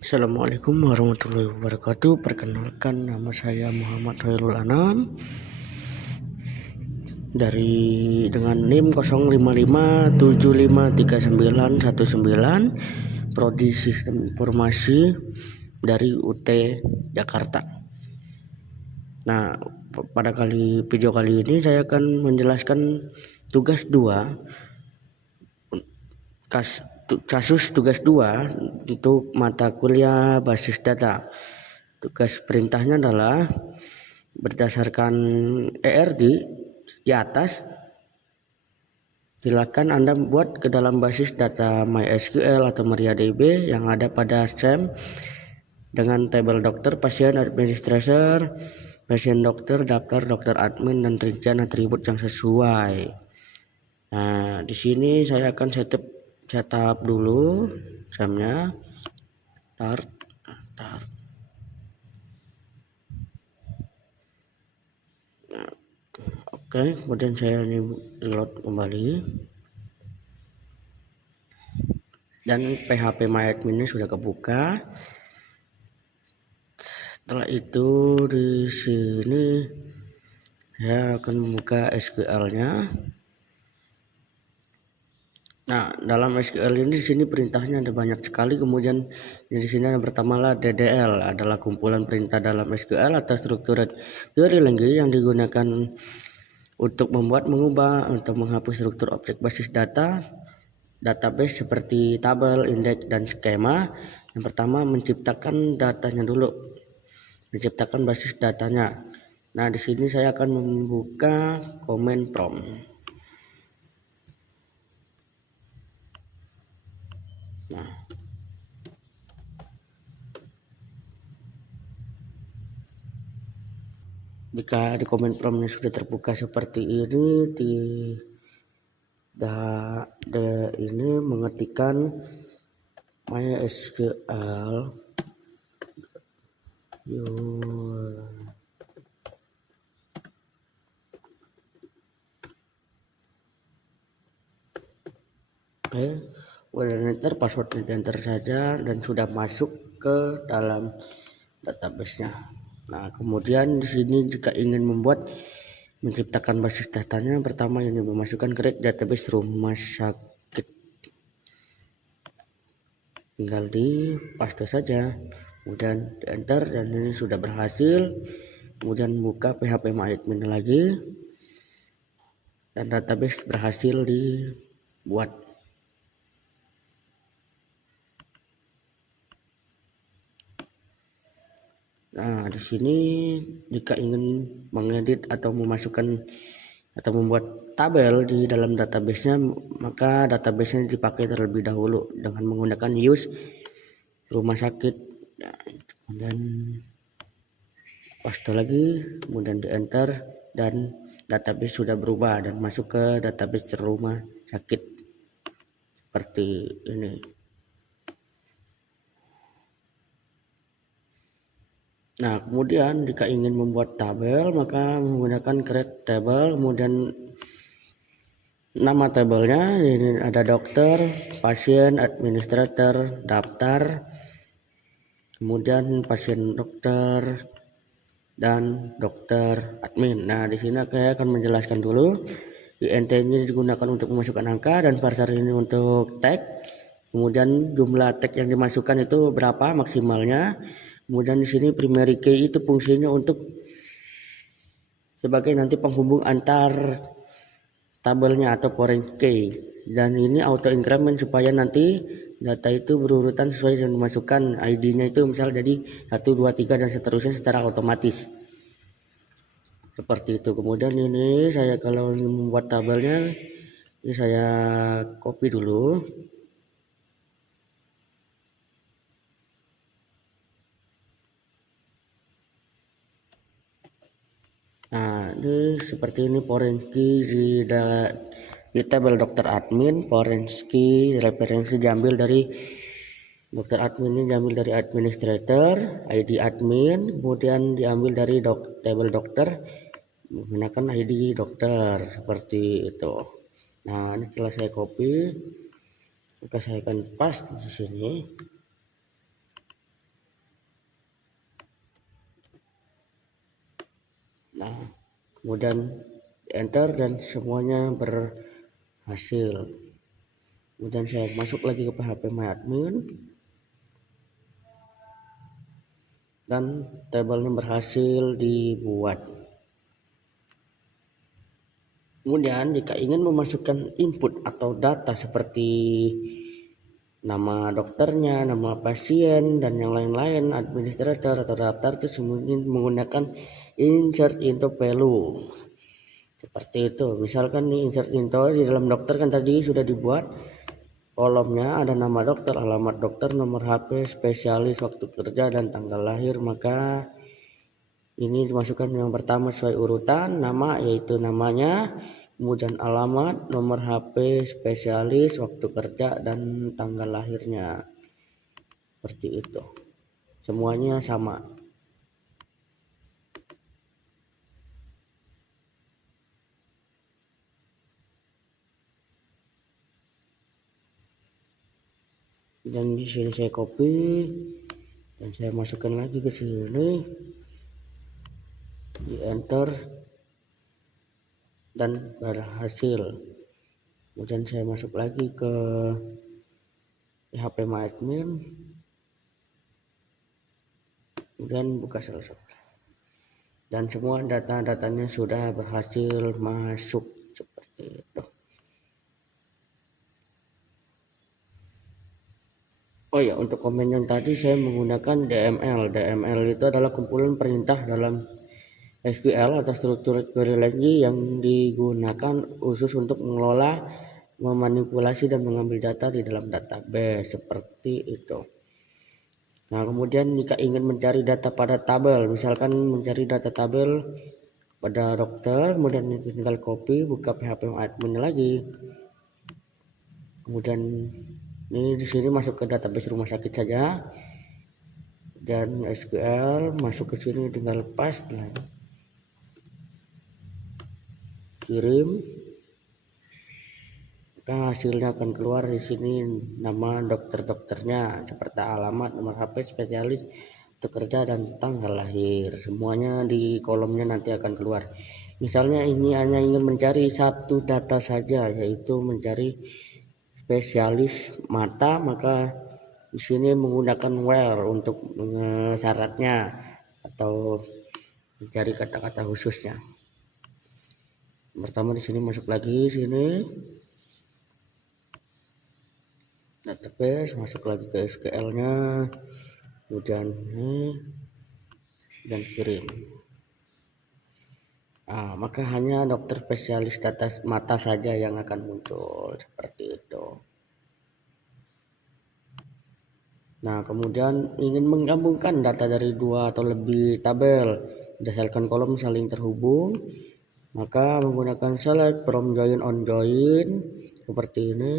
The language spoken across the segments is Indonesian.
Assalamualaikum warahmatullahi wabarakatuh. Perkenalkan, nama saya Muhammad Khairul Anam dengan NIM 0557539191, Prodi Sistem Informasi dari UT Jakarta. Nah, pada video kali ini saya akan menjelaskan tugas 2 kasus tugas 2 untuk mata kuliah basis data. Tugas perintahnya adalah berdasarkan ERD di atas, silakan Anda buat ke dalam basis data MySQL atau MariaDB yang ada pada SEM dengan tabel dokter, pasien, administrator, pasien dokter, daftar dokter admin, dan rincian atribut yang sesuai. Nah, di sini saya akan setup dulu SEM-nya. Oke, kemudian saya reload kembali dan PHP MyAdmin sudah kebuka. Setelah itu di sini saya akan membuka SQL-nya. Nah, dalam SQL ini di sini perintahnya ada banyak sekali. Kemudian di sini yang pertama lah DDL, adalah kumpulan perintah dalam SQL atau Structured Query Language yang digunakan untuk membuat, mengubah, atau menghapus struktur objek basis data database seperti tabel, indeks, dan skema. Yang pertama menciptakan datanya dulu, menciptakan basis datanya. Nah, di sini saya akan membuka command prompt. Nah, jika di command promptnya sudah terbuka seperti ini, ini mengetikkan MySQL kemudian enter password, enter saja, dan sudah masuk ke dalam database-nya. Nah, kemudian di sini jika ingin menciptakan basis datanya, pertama ini memasukkan create database rumah sakit, tinggal di paste saja, kemudian enter, dan ini sudah berhasil. Kemudian buka PHP MyAdmin lagi dan database berhasil dibuat. Nah, di sini jika ingin mengedit atau memasukkan atau membuat tabel di dalam database-nya, maka database-nya dipakai terlebih dahulu dengan menggunakan use rumah sakit. Nah, kemudian paste lagi, kemudian di enter, dan database sudah berubah dan masuk ke database rumah sakit seperti ini. Nah, kemudian jika ingin membuat tabel, maka menggunakan create table, kemudian nama tabelnya ini ada dokter, pasien, administrator, daftar, kemudian pasien dokter, dan dokter admin. Nah, di sini saya akan menjelaskan dulu. INT ini digunakan untuk memasukkan angka dan parser ini untuk tag. Kemudian jumlah tag yang dimasukkan itu berapa maksimalnya. Kemudian di sini primary key itu fungsinya untuk sebagai nanti penghubung antar tabelnya atau foreign key, dan ini auto increment supaya nanti data itu berurutan sesuai yang dimasukkan. ID-nya itu misal jadi 1, 2, 3 dan seterusnya secara otomatis. Seperti itu. Kemudian ini saya kalau membuat tabelnya, ini saya copy dulu. Nah, ini seperti ini foreign key di tabel dokter admin. Foreign key referensi diambil dari dokter admin, ini diambil dari administrator, ID admin, kemudian diambil dari tabel dokter menggunakan ID dokter, seperti itu. Nah, ini setelah saya copy, maka saya akan paste di sini. Nah, kemudian enter dan semuanya berhasil. Kemudian saya masuk lagi ke PHP MyAdmin dan tabelnya berhasil dibuat. Kemudian jika ingin memasukkan input atau data seperti nama dokternya, nama pasien, dan yang lain-lain, administrator atau daftar itu semuanya menggunakan insert into value. Seperti itu. Misalkan nih insert into di dalam dokter kan tadi sudah dibuat. Kolomnya ada nama dokter, alamat dokter, nomor HP, spesialis, waktu kerja, dan tanggal lahir. Maka ini dimasukkan yang pertama sesuai urutan, nama yaitu namanya, kemudian alamat, nomor HP, spesialis, waktu kerja, dan tanggal lahirnya. Seperti itu. Semuanya sama. Dan di sini saya copy dan saya masukkan lagi ke sini, di enter dan berhasil. Kemudian saya masuk lagi ke PHP MyAdmin, kemudian buka selesai. Dan semua data-datanya sudah berhasil masuk seperti itu. Oh ya, untuk komen yang tadi saya menggunakan DML. DML itu adalah kumpulan perintah dalam SQL atau struktur query language yang digunakan khusus untuk mengelola, memanipulasi, dan mengambil data di dalam database seperti itu. Nah, kemudian jika ingin mencari data pada tabel, misalkan mencari data tabel pada dokter, kemudian tinggal copy, buka PHP admin lagi. Kemudian ini di sini masuk ke database rumah sakit saja. Dan SQL masuk ke sini tinggal paste lagi. Kirim. Maka hasilnya akan keluar di sini nama dokternya seperti alamat, nomor HP, spesialis, kerja, dan tanggal lahir. Semuanya di kolomnya nanti akan keluar. Misalnya ini hanya ingin mencari satu data saja, yaitu mencari spesialis mata, maka di sini menggunakan where untuk syaratnya atau mencari kata-kata khususnya. Pertama di sini masuk lagi sini database, masuk lagi ke SQL-nya, kemudian ini dan kirim. Maka hanya dokter spesialis data mata saja yang akan muncul seperti itu. Nah, kemudian ingin menggabungkan data dari dua atau lebih tabel berdasarkan kolom saling terhubung, maka menggunakan select from join on join seperti ini.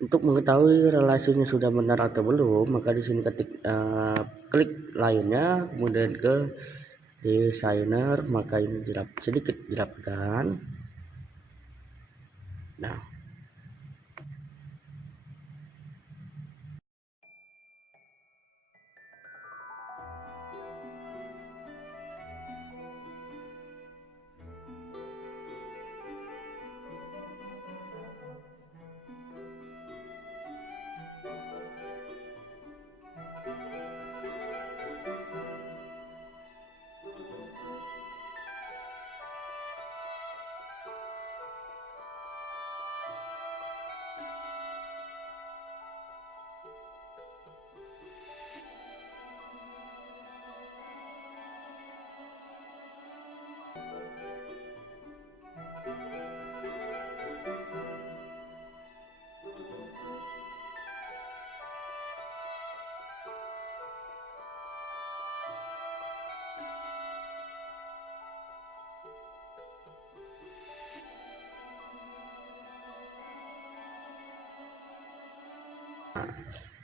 Untuk mengetahui relasinya sudah benar atau belum, maka di sini klik lainnya, kemudian ke designer, maka ini sedikit dirapkan. Nah,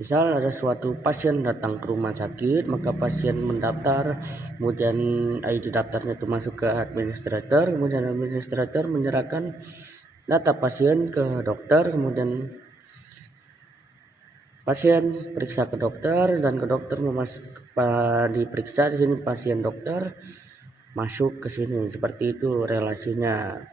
misal ada suatu pasien datang ke rumah sakit, maka pasien mendaftar, kemudian ID daftarnya itu masuk ke administrator, kemudian administrator menyerahkan data pasien ke dokter, kemudian pasien periksa ke dokter, dan ke dokter diperiksa di sini pasien dokter masuk ke sini. Seperti itu relasinya.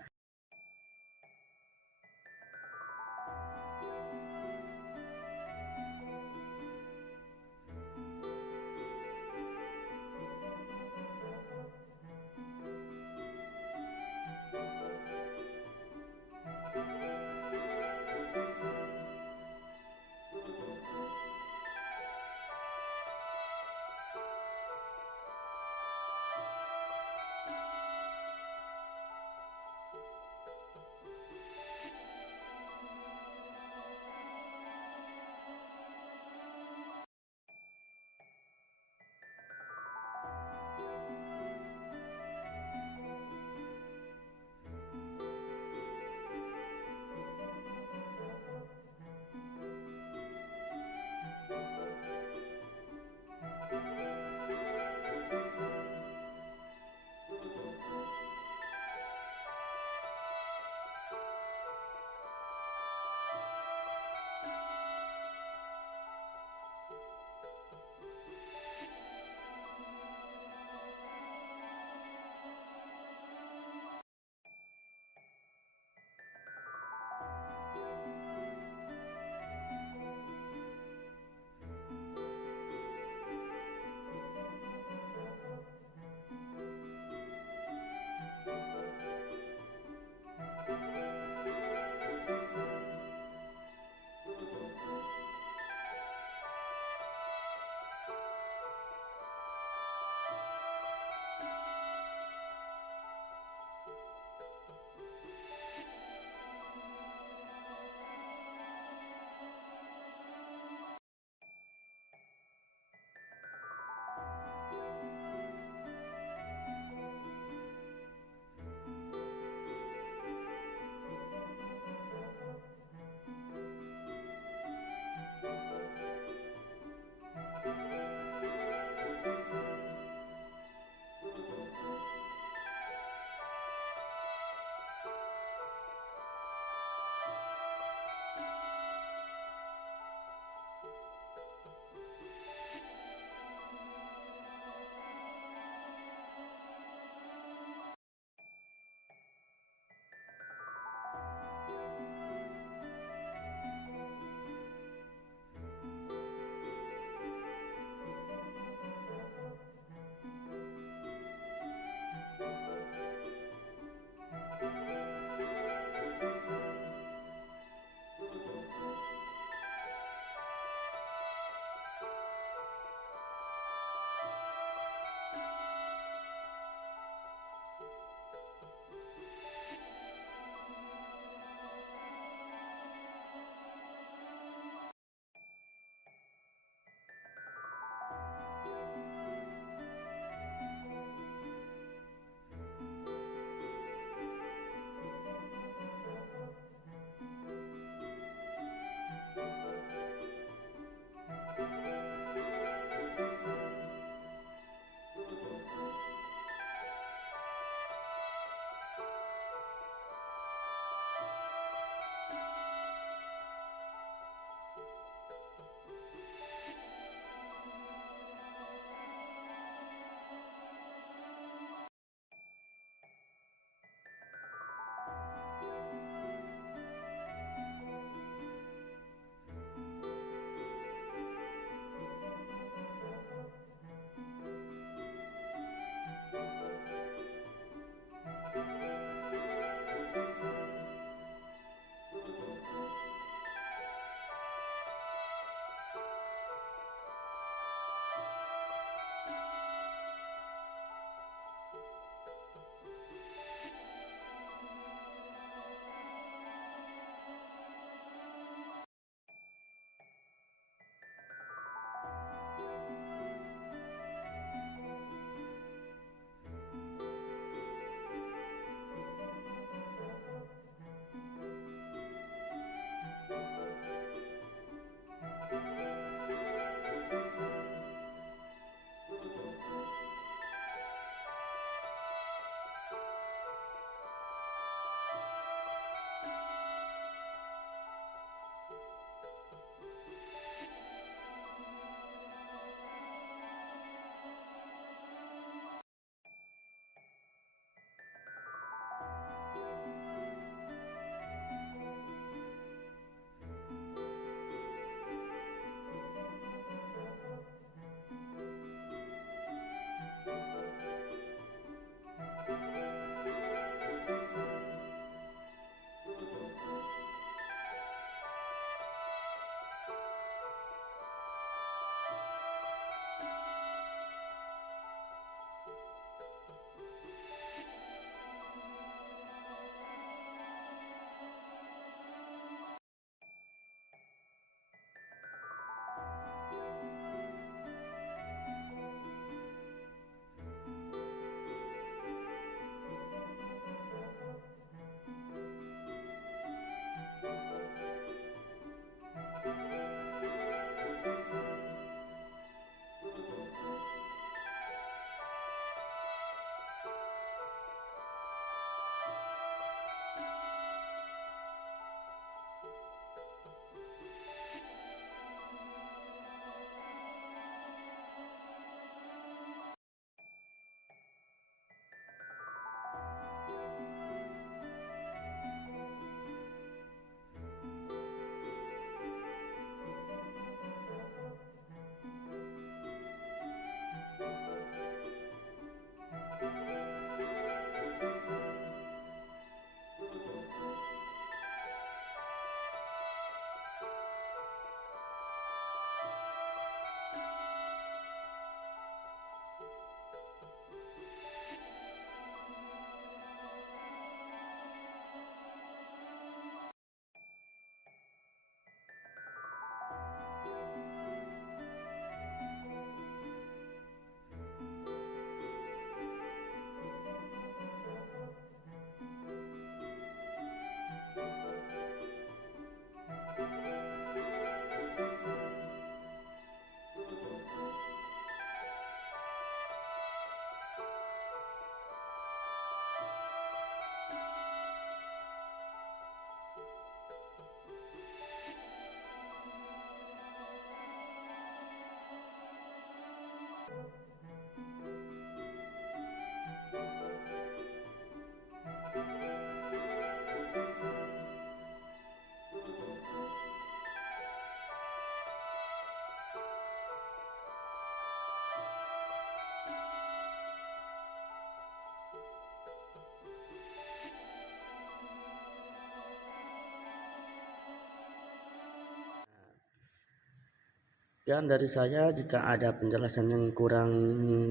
Sekian dari saya, jika ada penjelasan yang kurang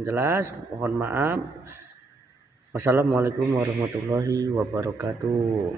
jelas mohon maaf. Wassalamualaikum warahmatullahi wabarakatuh.